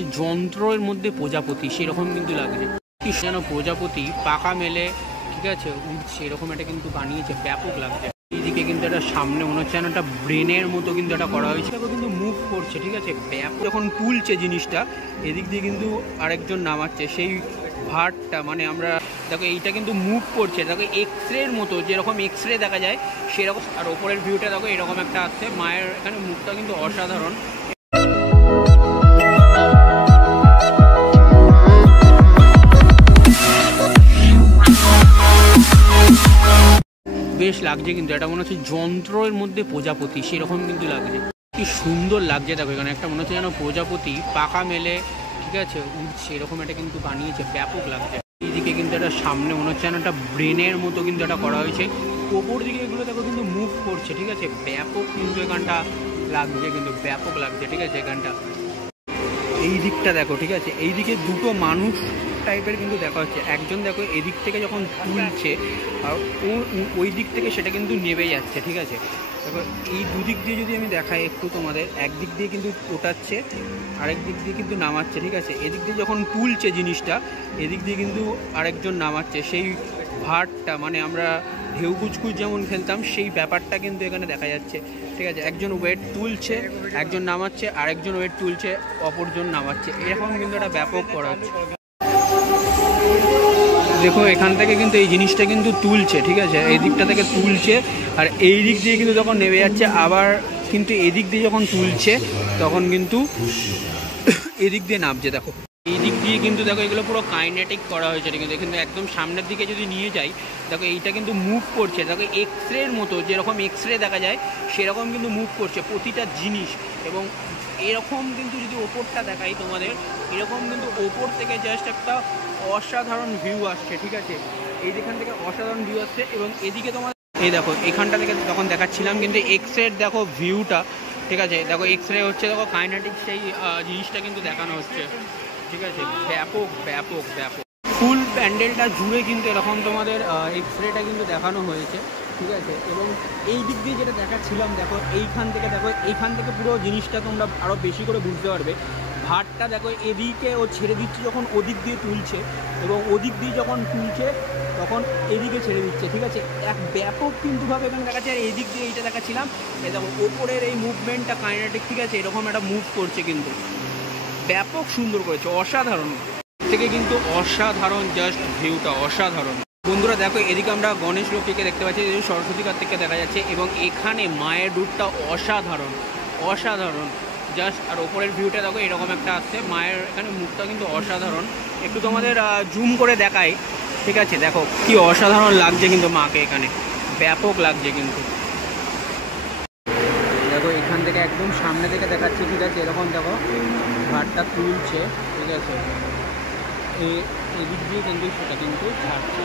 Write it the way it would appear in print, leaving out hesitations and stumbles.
হচ্ছে যন্ত্রের মধ্যে প্রজাপতি, সেরকম কিন্তু লাগছে। যেন প্রজাপতি পাকা মেলে, ঠিক আছে, উঠছে, এরকম একটা কিন্তু বানিয়েছে, ব্যাপক লাগছে। এইদিকে কিন্তু একটা সামনে মনে হচ্ছে একটা ব্রেনের মতো কিন্তু এটা করা হয়েছে, কিন্তু মুভ করছে, ঠিক আছে, ব্যাপক যখন তুলছে জিনিসটা, এদিক দিয়ে কিন্তু আরেকজন নামাচ্ছে সেই ভারটা, মানে আমরা দেখো এইটা কিন্তু মুভ করছে, দেখো এক্স রের মতো, যেরকম এক্স রে দেখা যায় সেরকম। আর ওপরের ভিউটা দেখো এরকম একটা আসছে, মায়ের এখানে মুখটা কিন্তু অসাধারণ, বেশ লাগছে। কিন্তু এটা মনে হচ্ছে যন্ত্রের মধ্যে প্রজাপতি, সেরকম কিন্তু লাগছে, কি সুন্দর লাগছে। দেখো এখানে একটা মনে হচ্ছে যেন প্রজাপতি পাকা মেলে, ঠিক আছে, উঠছে, এরকম একটা কিন্তু বানিয়েছে, ব্যাপক লাগছে। এইদিকে কিন্তু একটা সামনে মনে হচ্ছে একটা ব্রেনের মতো কিন্তু এটা করা হয়েছে, ওপর দিকে এগুলো দেখো কিন্তু মুভ করছে, ঠিক আছে, ব্যাপক কিন্তু এখানটা লাগছে, কিন্তু ব্যাপক লাগছে, ঠিক আছে। এখানটা এই দিকটা দেখো, ঠিক আছে, এইদিকে দুটো মানুষ টাইপের কিন্তু দেখা হচ্ছে, একজন দেখো এদিক থেকে যখন তুলছে আর ওই দিক থেকে সেটা কিন্তু নেমে যাচ্ছে, ঠিক আছে। দেখো এই দুদিক দিয়ে যদি আমি দেখাই একটু তোমাদের, একদিক দিয়ে কিন্তু ওঠাচ্ছে, আরেক দিক দিয়ে কিন্তু নামাচ্ছে, ঠিক আছে। এদিক দিয়ে যখন তুলছে জিনিসটা, এদিক দিয়ে কিন্তু আরেকজন নামাচ্ছে সেই ভারটা, মানে আমরা ঢেউ কুচকুচ যেমন খেলতাম সেই ব্যাপারটা কিন্তু এখানে দেখা যাচ্ছে, ঠিক আছে। একজন ওয়েট তুলছে, একজন নামাচ্ছে, আরেকজন ওয়েট তুলছে, অপরজন নামাচ্ছে, এরকম কিন্তু একটা ব্যাপক করা হচ্ছে। দেখো এখান থেকে কিন্তু এই জিনিসটা কিন্তু তুলছে, ঠিক আছে, এই দিকটা থেকে তুলছে, আর এই দিক দিয়ে কিন্তু যখন নেমে যাচ্ছে, আবার কিন্তু এদিক দিয়ে যখন তুলছে তখন কিন্তু এদিক দিয়ে নামছে। দেখো এই দিক দিয়ে কিন্তু দেখো এগুলো পুরো কাইনেটিক করা হয়েছে, ঠিক আছে। কিন্তু একদম সামনের দিকে যদি নিয়ে যাই, দেখো এইটা কিন্তু মুভ করছে, দেখো এক্স রের মতো, যেরকম এক্স রে দেখা যায় সেরকম কিন্তু মুভ করছে প্রতিটা জিনিস। এবং এরকম কিন্তু যদি ওপরটা দেখাই তোমাদের, এরকম কিন্তু ওপর থেকে জাস্ট একটা অসাধারণ ভিউ আসছে, ঠিক আছে, এইখান থেকে অসাধারণ ভিউ আসছে। এবং এদিকে তোমার এই দেখো এখানটা থেকে যখন দেখাচ্ছিলাম কিন্তু এক্স রের দেখো ভিউটা, ঠিক আছে, দেখো এক্স রে হচ্ছে, দেখো কাইনেটিক সেই জিনিসটা কিন্তু দেখানো হচ্ছে, ঠিক আছে, ব্যাপক ব্যাপক ব্যাপক। ফুল প্যান্ডেলটা জুড়ে কিন্তু এরকম তোমাদের এক্স রেটা কিন্তু দেখানো হয়েছে, ঠিক আছে। এবং এই দিক দিয়ে যেটা দেখাচ্ছিলাম, দেখো এইখান থেকে, দেখো এইখান থেকে পুরো জিনিসটা তোমরা আরও বেশি করে বুঝতে পারবে। ভাতটা দেখো এদিকে ও ছেড়ে দিচ্ছে যখন ওদিক দিয়ে তুলছে, এবং ওদিক দিয়ে যখন তুলছে তখন এদিকে ছেড়ে দিচ্ছে, ঠিক আছে, এক ব্যাপক কিন্তু ভাবে এখানে দেখাচ্ছে। আর এই দিক দিয়ে এইটা দেখাচ্ছিলাম, এই দেখো ওপরের এই মুভমেন্টটা কাইনেটিক, ঠিক আছে, এরকম একটা মুভ করছে, কিন্তু ব্যাপক সুন্দর করেছে, অসাধারণ থেকে কিন্তু অসাধারণ, জাস্ট ভিউটা অসাধারণ। বন্ধুরা দেখো এদিকে আমরা গণেশ লক্ষ্মীকে দেখতে পাচ্ছি, সরস্বতী কার্তিককে দেখা যাচ্ছে, এবং এখানে মায়ের রূপটা অসাধারণ অসাধারণ জাস্ট। আর ওপরের ভিউটা দেখো এরকম একটা আসছে, মায়ের এখানে মুখটা কিন্তু অসাধারণ। একটু তোমাদের জুম করে দেখাই, ঠিক আছে, দেখো কি অসাধারণ লাগছে কিন্তু মাকে এখানে, ব্যাপক লাগছে কিন্তু। দেখো এখান থেকে একদম সামনে থেকে দেখাচ্ছি, ঠিক আছে, এরকম দেখো ভাতটা তুলছে, ঠিক আছে, এদিক দিয়ে কিন্তু সেটা কিন্তু ছাড়ছে।